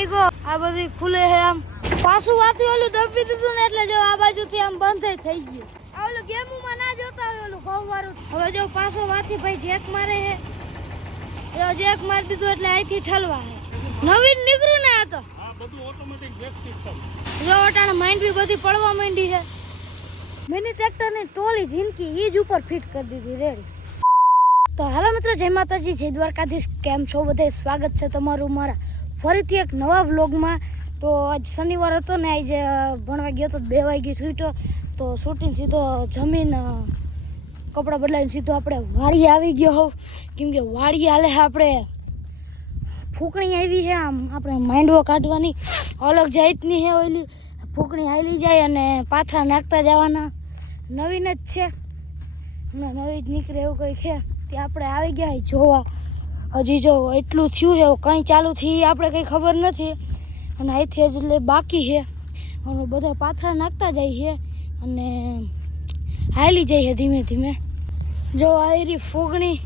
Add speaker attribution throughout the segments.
Speaker 1: આવી આ બધું ખુલે છે આમ. પાછું વાતું ઓલું દબી દીધું ને એટલે જો આ બાજુથી આમ બંધ થઈ ગયું. આ ઓલું ગેમમાં ના જોતા હોય ઓલું ઘઉં વાળું હવે જો પાછો વાતી ભાઈ જેક મારે છે જો જેક મારી દીધું એટલે અહીંથી ઠલવા નવીન નીકળ્યું ને આ તો.
Speaker 2: બધું ઓટોમેટિક બ્રેક સિસ્ટમ
Speaker 1: જો ઓટાણે માઇન્ડ બી બધી પડવા માંડી છે. મિની ટ્રેક્ટરની ટોલી જિંદગી ઈ જ ઉપર ફિટ કરી દીધી રેડી તો હાલો મિત્રો જય માતાજી જય દ્વારકાધીશ. કેમ છો? બધા સ્વાગત છે તમારું મારા ફરીથી એક નવા વ્લોગમાં. તો આજ શનિવાર હતો ને, આજે ભણવા ગયો તો બે વાગ્યે છૂટ્યો તો શૂટિંગ સીધો જમીન કપડાં બદલાવીને સીધો આપણે વાડી આવી ગયો હોવ. કેમ કે વાડી હાલે આપણે. ફૂકણી આવી છે આમ, આપણે માંડવો કાઢવાની. અલગ જાતની છે ઓલી. ફૂકણી હાલી જાય અને પાથરા નાખતા જવાના. નવીન જ છે. હમણાં નવી જ નીકળે એવું કંઈ છે. તે આપણે આવી ગયા જોવા. હજી જો એટલું થયું છે કંઈ ચાલુ થી આપણે કંઈ ખબર નથી. અને અહીંથી હજી એટલે બાકી છે. અને બધા પાથરા નાખતા જાય છે અને હાલી જાય છે ધીમે ધીમે. જો આયરી ફૂગણી,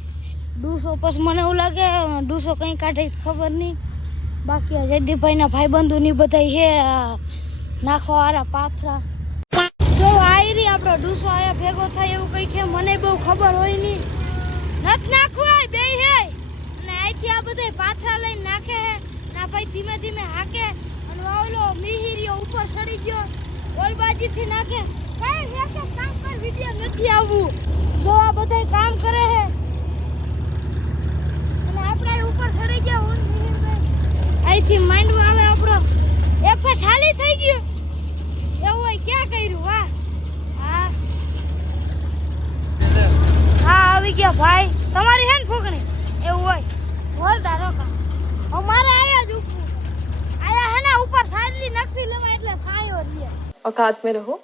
Speaker 1: ડૂસો પછી મને એવું લાગે, ડૂસો કંઈ કાઢે ખબર નહીં. બાકી જયદીપભાઈના ભાઈબંધુ ની બધા છે નાખવા વાળા પાથરા. જો આયરી આપણો ડૂસો આયા ભેગો થાય એવું કંઈ છે, મને બહુ ખબર હોય નહીં. નથી નાખવા બે અહીંથી આ બધા પાથરા લઈને નાખે ના ભાઈ, ધીમે ધીમે હાકે. અને ઓલો મિહિરિયો ઉપર ચડી ગયો. ઓલ બાજુથી નાખે કઈ કે કામ પર વિડિયો નથી આવવું. જો આ બધા કામ કરે હે. અને આપણે ઉપર ચડી ગયા હું. અહીંથી માંડવા આવે આપણો. એક પર ખાલી થઈ ગયું. એવું હોય ક્યાં કર્યું? વાહ હા, આવી ગયા ભાઈ. તમારી હે ને ફૂકણી એવું હોય વરદા રોકા અમારે આયા જ ઉપર આયા હે ને ઉપર સારી નકથી લેવા એટલે સાયો રીએ
Speaker 3: औकात में रहो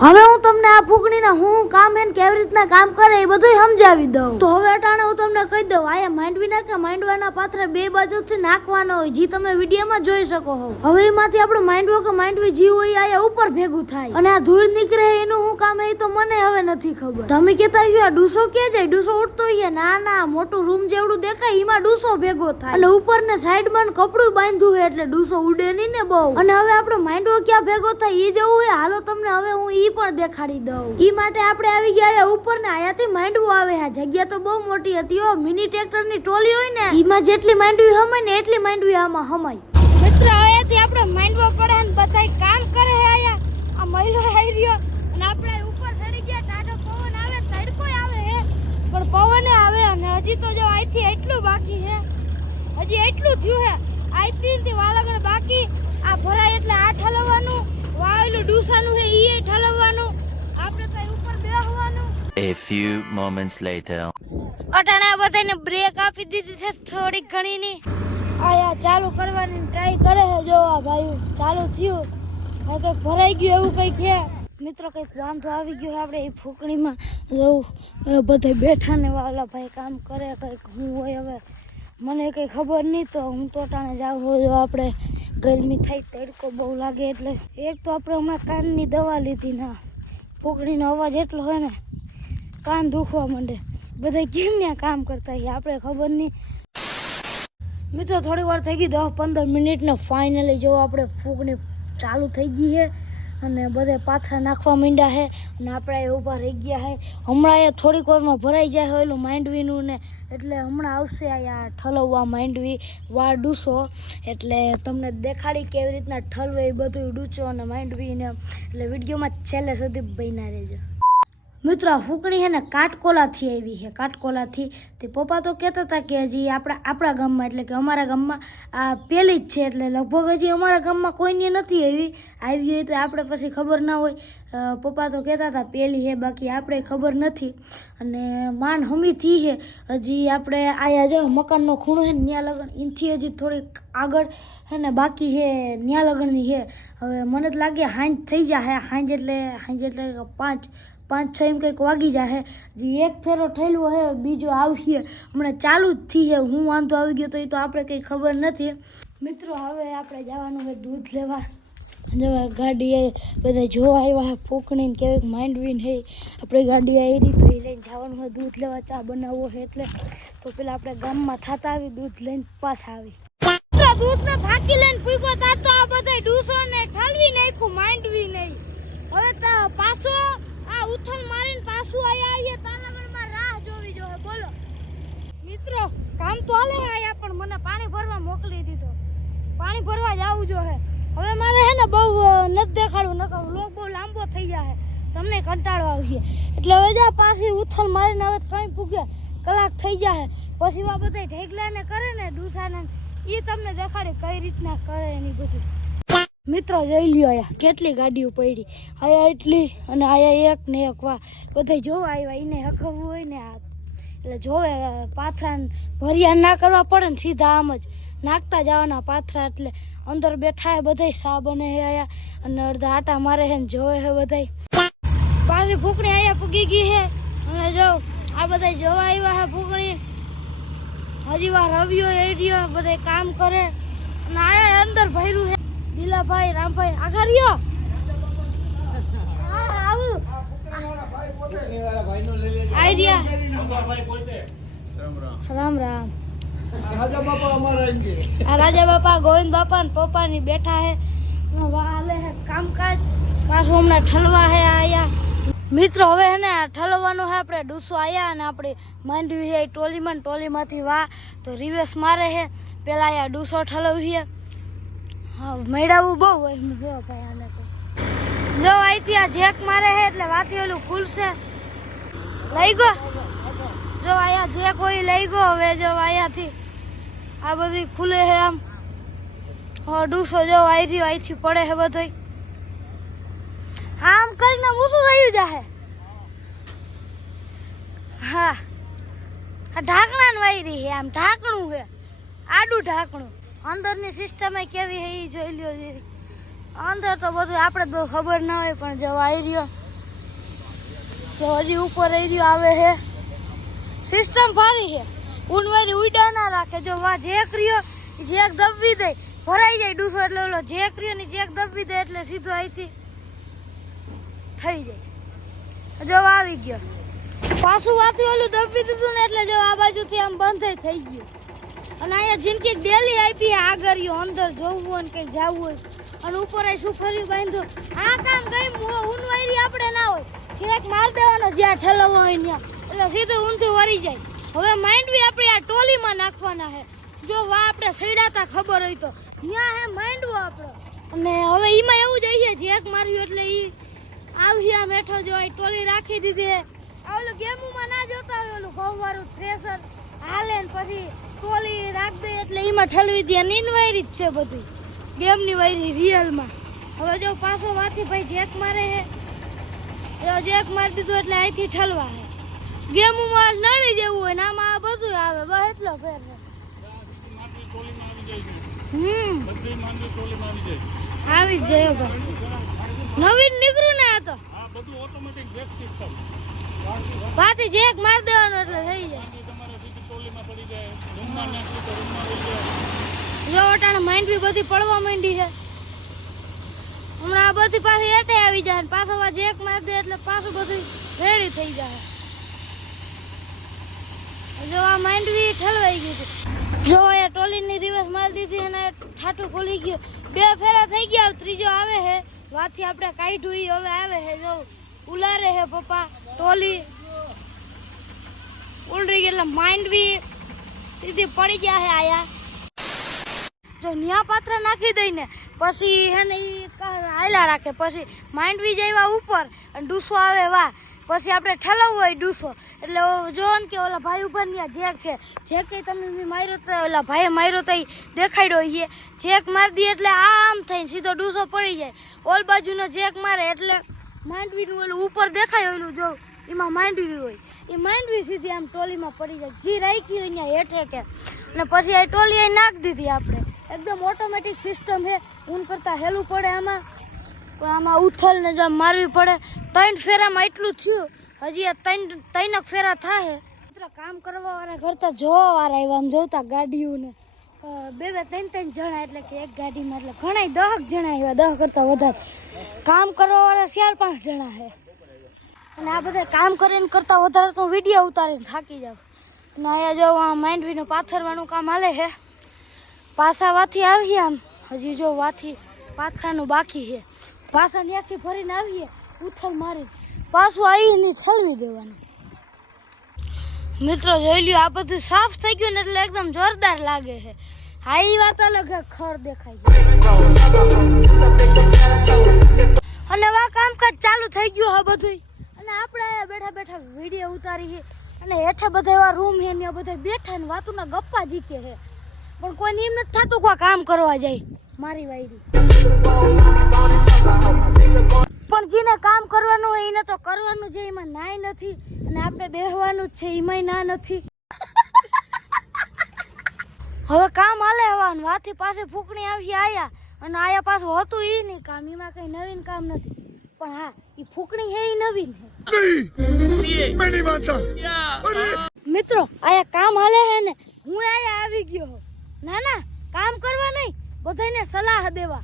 Speaker 1: હવે હું તમને આ ફૂકણીના હું કામ હે કેવી રીતના કામ કરે એ બધું સમજાવી દઉં. તો હવે અટાણે હું તમને કહી દઉં, આયા માંડવી નાખે, માંડવાના પાત્ર બે બાજુથી નાખવાના હોય, જે તમે વિડીયોમાં જોઈ શકો હો. હવે એમાંથી આપણો માંડવો કે માંડવી જી હોય આયા ઉપર ભેગું થાય. અને આ ધૂળ નીકળે એનું હું કામ એ તો મને હવે નથી ખબર. તમે કહેતા હોય આ ડૂસો ક્યાં જાય? ડૂસો ઉડતો હોય ના ના, મોટું રૂમ જેવડું દેખાય, એમાં ડૂસો ભેગો થાય. અને ઉપર ને સાઈડમાં કપડું બાંધ્યું હોય એટલે ડૂસો ઉડે નહીં ને બહુ. અને હવે આપણો માંડવો ક્યાં ભેગો થાય એ જવું હોય હાલો તમને હવે હું ઈ પણ દેખાડી દઉં. ઈ માટે આપણે આવી ગયા ઉપર ને આયાથી માંડવું આવે આ જગ્યા તો બહુ મોટી હતી ઓ મિની ટ્રેક્ટરની ટોલી હોય ને, ઈમાં જેટલી માંડવી હમાય ને એટલી માંડવી આમાં હમાય. મિત્ર, આયાથી આપણે માંડવા પડે ને બધાય કામ કરે હે આયા. આ મહિલો આવી રહ્યો અને આપણે ઉપર ચડી ગયા. ટાઢો પવન આવે, તડકો આવે હે પણ પવન આવે અને હજી તો જો અહીંથી એટલું બાકી છે. હજી એટલું થયું હે અહીંથી વાલાગણ બાકી. આ ભરાય એટલે આ ઠલવવાનું. વાવેલું ડૂસાનું છે ઈ ઠલવવાનું. આપણે તો ઉપર બેહવાનું.
Speaker 4: A few moments later.
Speaker 1: અટાણે બધાને બ્રેક આપી દીધી છે થોડીક ઘણી ની આયા ચાલુ કરવાની ટ્રાય કરે છે જો આ ભાઈ ચાલુ થયું. હવે કંઈક ભરાઈ ગયું એવું કંઈક છે. મિત્રો કંઈક વાંધો આવી ગયો આપણે એ ફૂકણીમાં જવું બધા બેઠા ને વાલા ભાઈ કામ કરે કંઈક હું હોય હવે. મને કંઈ ખબર નહીં તો હું તો ટાણે જાવ આપણે ગરમી થાય તડકો બહુ લાગે એટલે એક તો આપણે હમણાં કાનની દવા લીધી ના ફૂકણીનો અવાજ એટલો હોય ને, કાન દુખવા માંડે. બધા ત્યાં કામ કરતા હોય આપણે ખબર નહીં. મિત્રો થોડી વાર થઈ ગઈ દસ પંદર મિનિટને ફાઇનલી જો આપણે ફૂકણી ચાલુ થઈ ગઈ છે. અને બધે પાથરા નાખવા માંડ્યા છે અને આપણે એ ઊભા રહી ગયા છે હમણાં એ થોડીક વારમાં ભરાઈ જાય છે ઓલું માંડવીનું ને એટલે હમણાં આવશે આ ઠલવવા માંડવી વા ડૂસો. એટલે તમને દેખાડી કેવી રીતના ઠલવે એ બધું ડૂચો અને માંડવી ને એટલે વિડીયોમાં છેલ્લે સુધી બન્યા રહેજો. મિત્રો, આ ફૂકણી છે ને કાટકોલાથી આવી છે કાટકોલાથી તે પપ્પા તો કહેતા હતા કે હજી આપણા આપણા ગામમાં, એટલે કે અમારા ગામમાં આ પહેલી જ છે, એટલે લગભગ હજી અમારા ગામમાં કોઈને નથી આવી. આવી હોય તો આપણે પછી ખબર ના હોય. પપ્પા તો કહેતા હતા, પહેલી છે બાકી આપણે ખબર નથી. અને માંડ હમીથી છે હજી આપણે આયા જો, મકાનનો ખૂણો છે ને ત્યાં લગન એનથી હજી થોડીક આગળ છે ને, બાકી છે ન્યા લગનની છે હવે મને જ લાગે હાંજ થઈ જાય હાંજ એટલે હાંજ એટલે પાંચ પાંચ, છ એમ કંઈક વાગી જાય જે એક ફેરો થયેલું હે, બીજો આવશે. હમણાં ચાલુ જ થઈ છે હું વાંધો આવી ગયો તો એ તો આપણે કંઈ ખબર નથી. મિત્રો, હવે આપણે જવાનું છે દૂધ લેવા. જવા ગાડી બધા જોવા આવ્યા હે ફૂકણી ને કેવી માંડવીને હે. આપણે ગાડી આવી તો એ લઈને જવાનું હોય દૂધ લેવા ચા બનાવવો છે એટલે. તો પેલા આપણે ગામમાં થતા આવી, દૂધ લઈને પાછા આવી. દૂધ ને ફાકી લઈને પૂગો તા તો આ બધા ડૂસો ને ઠાલવી નાખ્યું, માંડવી નહીં. હવે તો પાછો ઉથલ મારીને પાછું આયા આવીએ તાલામણમાં રાહ જોવી જોઈએ બોલો. મિત્રો, કામ તો હાલે આયા, પણ મને પાણી ભરવા મોકલી દીધો. પાણી ભરવા જવું જોઈએ હવે મારે હે ને બહુ નથી દેખાડવું, નકર લોક બહુ લાંબો થઈ જાય તમને કંટાળો આવશે. એટલે હવે જા પાછી ઉથલ મારીને હવે કંઈ પૂગે કલાક થઈ જાય પછી આ બધા ઢેગલાને કરે ને ડૂસાને એ તમને દેખાડે કઈ રીતના કરે એની બધું. મિત્રો, જોઈ લ્યો આયા કેટલી ગાડીઓ પડી. આયા એટલી અને આયા એક ને એક વા. બધા જોવા આવ્યા, એને હકવવું હોય ને આ. એટલે જોવે, પાથરા ભરિયા ના કરવા પડે ને સીધા આમ જ. નાખતા જવાના પાથરા એટલે અંદર બેઠા હે બધા સા બને હે આયા. અને અડધા આટા મારે હે ને જોવે હે બધા પાછી ફૂકણી આયા પૂગી ગઈ હે. અને જો, આ બધા જોવા આવ્યા હે ફૂકણી હજી વાર રવિયો એડિયો બધા કામ કરે. અને આયા અંદર ભર્યું હે. દિલાભાઈ રામભાઈ આગળ રહ્યો. આવું. રામ રામ. આ રાજા બાપા, ગોવિંદ બાપા ને પપ્પા બેઠા હે. વાલે હે કામકાજ. પાછું હમણાં ઠલવા હે આયા. મિત્રો, હવે હે ને ઠલવાનું હે આપણે ડૂસો આયા અને આપણે માંડવી હે ટોલીમાં ટોલીમાંથી વાહ તો રિવેસ મારે હે. પેલા આયા ડૂસો ઠલવીએ. હા મેળાવું બહુ હોય જો ભાઈ આને તો. જો અહીંથી આ જેક મારે હે એટલે વાથી ઓલું ખુલશે. લઈ ગયો જો આયા જેક હોય લઈ ગયો હવે જો અહીંયાથી આ બધું ખુલે છે આમ. ડૂસો જો રહ્યો અહીંથી પડે છે બધું આમ કરીને મૂસું થયું જાય હા. આ ઢાંકણા વાયરી છે આમ, ઢાંકણું છે આડું ઢાંકણું. અંદરની સિસ્ટમ કેવી છે એ જોઈ લ્યો અંદર તો બધું આપણે તો ખબર ના હોય પણ જો આવી રહ્યો. તો હજી ઉપર આવી રહ્યો આવે છે સિસ્ટમ ભારી છે ઉનવારી ઉડા ના રાખે. જો વા જેક રહ્યો જેક દબવી દે. ભરાઈ જાય ડૂસો એટલે ઓલો જેક રહ્યો ને જેક દબવી દે એટલે સીધો અહીંથી થઈ જાય. જો આવી ગયો. પાછું વાતું ઓલું દબવી દીધું ને એટલે જો આ બાજુથી આમ બંધ થઈ ગયું. અને અહીંયા જિંદગી ડેલી આપી આગળ અંદર જોવું હોય ને કંઈક જવું હોય. અને ઉપર શું ફર્યું બાંધ્યું. આ કામ કઈ ઉનવારી આપણે ના હોય. છેક માર દેવાનો જ્યાં ઠલવો હોય ત્યાં. એટલે સીધું ઊંધું વળી જાય. હવે માઇન્ડ બી આપણે આ ટોલીમાં નાખવાના છે. જો વા આપણે સૈડાતા ખબર હોય તો. ત્યાં હે માંડવો આપણો. અને હવે એમાં એવું જઈએ જેક માર્યું એટલે એ આવી આમ હેઠો જો ટોલી રાખી દીધી આ ઓલું ગેમુમાં ના જોતા હોય ઓલું ઘઉં વાળું થ્રેસર. હાલે ને પછી ટોલી રાખ દે એટલે એમાં ઠલવી દે. નીન ઇનવાયરી જ છે બધું. ગેમની વાયરી રિયલમાં. હવે જો પાછો વાથી ભાઈ જેક મારે છે. જો જેક મારી દીધું એટલે અહીંથી ઠલવા છે. ગેમમાં નડી જેવું હોય ને આમાં આ બધું આવે. બસ એટલો ફેર છે.
Speaker 2: આવી જાય છે
Speaker 1: હમ.
Speaker 2: આવી
Speaker 1: જ જાય નવીન નીકળ્યું ને આ તો.
Speaker 2: બધું ઓટોમેટિક બ્રેક સિસ્ટમ
Speaker 1: પાછી જેક મારી દેવાનો એટલે થઈ જાય.
Speaker 2: આવી જાય
Speaker 1: જો અટાણે માઇન્ડ બી બધી પડવા માંડી છે. હમણાં આ બધી પાછી એટે આવી જાય પાછો આ જેક માર દે એટલે પાછું બધું રેડી થઈ જાય. જો આ માઇન્ડ ઠલવાઈ ગયું છે. જો એ ટોલીની રિવર્સ મારી દીધી અને ઠાઠું ખોલી ગયું. બે ફેરા થઈ ગયા ત્રીજો આવે છે. વાથી આપણે કાઢ્યું હવે આવે છે. જો ઉલારે હે પપ્પા ટોલી. ઉલરી એટલે માઇન્ડ સીધી પડી ગયા હે આયા. જો ન્યા પાત્ર નાખી દઈને પછી હેને ક- હાયલા રાખે. પછી માંડવી જાય ઉપર અને ડૂસો આવે વાહ પછી આપણે ઠલવવું હોય ડૂસો. એટલે જો ને કે ઓલા ભાઈ ઉપર ને જેક છે જે કંઈ તમે માર્યો તો ઓલા ભાઈએ માર્યો તો દેખાડ્યો ઈએ જેક મારી દઈએ એટલે આ આમ થઈને સીધો ડૂસો પડી જાય. ઓલ બાજુનો જેક મારે એટલે માંડવીનું ઓલું ઉપર દેખાય ઓલું જો. એમાં માંડવી હોય. એ માંડવી સીધી આમ ટોલીમાં પડી જાય. જી રાખી હોય ત્યાં હેઠે કે. અને પછી એ ટોલી અહીં નાખી દીધી આપણે. એકદમ ઓટોમેટિક સિસ્ટમ છે. ઊન કરતાં હેલું પડે આમાં. પણ આમાં ઉથલ ને જો મારવી પડે. ત્રણ ફેરામાં એટલું થયું. હજી આ ત્રણ, ત્રણક ફેરા થાય માત્ર, કામ કરવાવાળા કરતાં કરતા જોવા વાળા આવ્યા આમ જોતા ગાડીઓને. બે બે, ત્રણ ત્રણ જણા એટલે કે એક ગાડીમાં એટલે ઘણા દહક જણા આવ્યા. દહ કરતાં વધારે. કામ કરવાવાળા ચાર, પાંચ જણા છે અને આ બધા કામ કરીને કરતાં વધારે તો વીડિયો ઉતારીને થાકી જાઉં અને અહીંયા જો આ માંડવીનું પાથરવાનું કામ હાલે છે. પાછા વાથી આવીએ આમ. હજી જો વાથી પાથરાનું બાકી છે. પાછા ત્યાંથી ફરીને આવીએ, ઉથલ મારીને. પાછું આવીને ઠલવી દેવાનું. મિત્રો જોઈ લ્યો, આ બધું સાફ થઈ ગયું ને એટલે એકદમ જોરદાર લાગે છે. હા એ વાત અલગ ખડ દેખાય અને આ કામકાજ ચાલુ થઈ ગયું હા બધું અને આપણે બેઠા બેઠા વીડિયો ઉતારી છે. અને હેઠે બધા એવા રૂમ છે ને બધા બેઠા ને વાતોના ગપ્પા જીકે છે. પણ કોઈને એમ નથી થતું કોઈ કામ કરવા જાય. મારી વાયરી. પણ જેને કામ કરવાનું હોય, એને તો કરવાનું છે, એમાં નાય નથી. અને આપણે બેહવાનું જ છે, એમાંય ના નથી. હવે કામ હાલે હવાનું. વાથી પાછી ફૂકણી આવી આયા. અને આયા પાછું હતું એ નહીં કામ. એમાં કઈ નવીન કામ નથી. પણ હા એ ફૂકણી હે એ નવીન હે મિત્રો આયા કામ હાલે હે ને. હું આયા આવી ગયો ના ના કામ કરવા નહીં. બધાને સલાહ દેવા.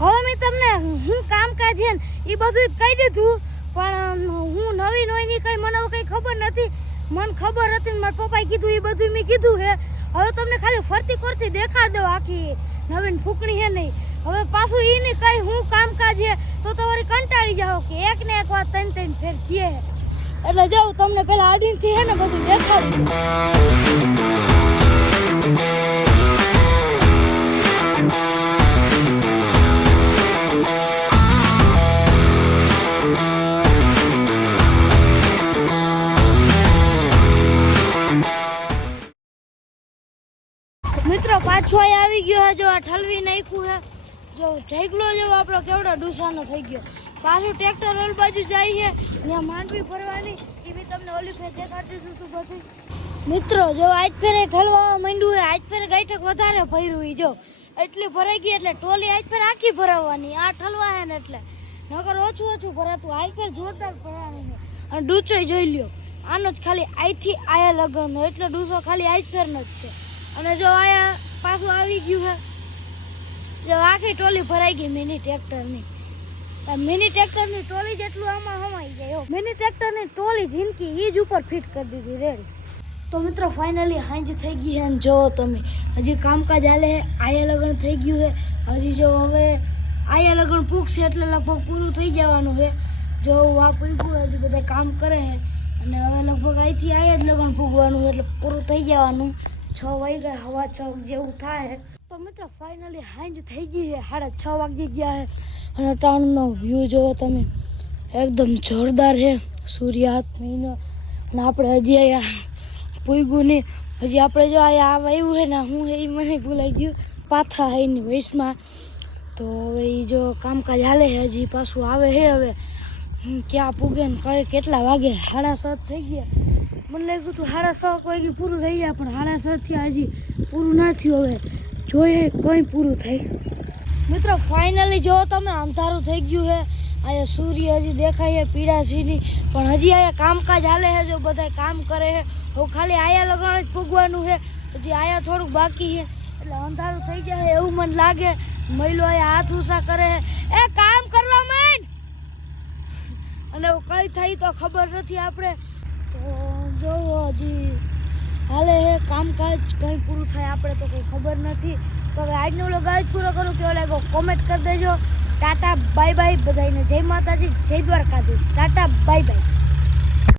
Speaker 1: હવે મેં તમને હું કામકાજ છે ને એ બધું જ કહી દીધું. પણ હું નવી હોયની કઈ મને કઈ ખબર નથી. મને ખબર હતી ને મારા પપ્પાએ કીધું એ બધું મેં કીધું હે હવે તમને ખાલી ફરતી ફરતી દેખાડ દો આખી નવીન ફૂકણી હે નહીં હવે પાછું એ નહીં કઈ હું કામકાજ છે તો તમારે કંટાળી જાઓ કે એક ને એક વાત ત્રણ ત્રણ ફેર કહે એટલે જાઉં તમને પેલા આડીનથી છે ને બધું દેખાડી દઉં. મિત્રો, પાછો અહીં આવી ગયો છે જો આ ઠલવી નાખ્યું છે જો ઢેકલો જેવો આપણો કેવડો ડુસાનો થઈ ગયો. પાછું ટ્રેક્ટર ઓલ બાજુ જાય છે, ત્યાં માંડવી ભરવાની એ બી તમને ઓલી ફેર દેખાડતી છું તું બધું. મિત્રો, જો આજ ફેરે ઠલવા માંડ્યું હોય આજ ફેરે ગાયઠક વધારે ભર્યું ઈ, જો. એટલી ભરાઈ ગઈ એટલે ટોલી આજ ફેર આખી ભરાવવાની આ ઠલવા હે ને એટલે. નગર ઓછું ઓછું ભરાતું, આજ ફેર જોરદાર ભરવાનું છે. અને ડૂચોય જોઈ લ્યો, આનો જ ખાલી આઈથી આયા લગનનો, એટલે ડૂસો ખાલી આજ ફેરનો જ છે. અને જો આયા પાછું આવી ગયું જો આખી ટોલી ભરાઈ ગઈ મિની ટ્રેક્ટરની આ મિની ટ્રેક્ટરની ટોલી જેટલું આમાં સમાઈ જાય. મિની ટ્રેક્ટરની ટોલી જિંદગી એ જ ઉપર ફિટ કરી દીધી રેડી તો મિત્રો ફાઇનલી હાંજ થઈ ગઈ છે અને જો તમે હજી કામકાજ હાલે આયા લગ્ન થઈ ગયું છે. હજી જો હવે આયા લગ્ન પૂકશે એટલે લગભગ પૂરું થઈ જવાનું છે. જો આ પૂગ્યું હજી બધા કામ કરે છે. અને હવે લગભગ અહીંથી આયા જ લગન પૂગવાનું એટલે પૂરું થઈ જવાનું. છ વાગ્યા હવા છ જેવું થાય. તો મિત્રો ફાઇનલી હાંજ થઈ ગઈ છે, સાડા છ વાગી ગયા છે. અને ટાઉનનો વ્યૂ જોવો તમે, એકદમ જોરદાર છે. સૂર્યાસ્ત મહિનો અને આપણે હજી અહીંયા પૂગ્યું નહીં. હજી આપણે જો અહીંયા આવ આવ્યું છે ને, હું એ મને ભૂલાઈ ગયું. પાથરા હે ની વયસમાં. તો એ જો કામકાજ હાલે છે, હજી પાછું આવે છે હવે. ક્યાં પૂગે ને કઈ, કેટલા વાગે? સાડા સાત થઈ ગયા. મને લાગ્યું હતું સાડા છ વાગે પૂરું થઈ ગયા, પણ સાડા થયા હજી પૂરું ના થયું હવે. જોઈએ કંઈ પૂરું થાય. મિત્રો ફાઇનલી જો તમે, અંધારું થઈ ગયું છે. અહીંયા સૂર્ય હજી દેખાય છે, પીળા સીની પણ હજી અહીંયા કામકાજ હાલે છે, જો બધા કામ કરે છે. હવે ખાલી આયા લગાણ જ પૂગવાનું છે. હજી આયા થોડુંક બાકી છે. એટલે અંધારું થઈ જાય એવું મને લાગે. મહિલો અહીંયા હાથ ઉષા કરે છે. એ કામ કરવા માંડ અને કઈ થાય તો ખબર નથી આપણે. તો જોવો હજી. હાલે હે કામકાજ કંઈ પૂરું થાય આપણે તો કંઈ ખબર નથી. તો હવે આજનો વ્લોગ આજ પૂરો કરું. કેવો લાગ્યો કોમેન્ટ કરી દેજો. ટાટા બાય બાય બધાને જય માતાજી, જય દ્વારકાધીશ. Tata bye bye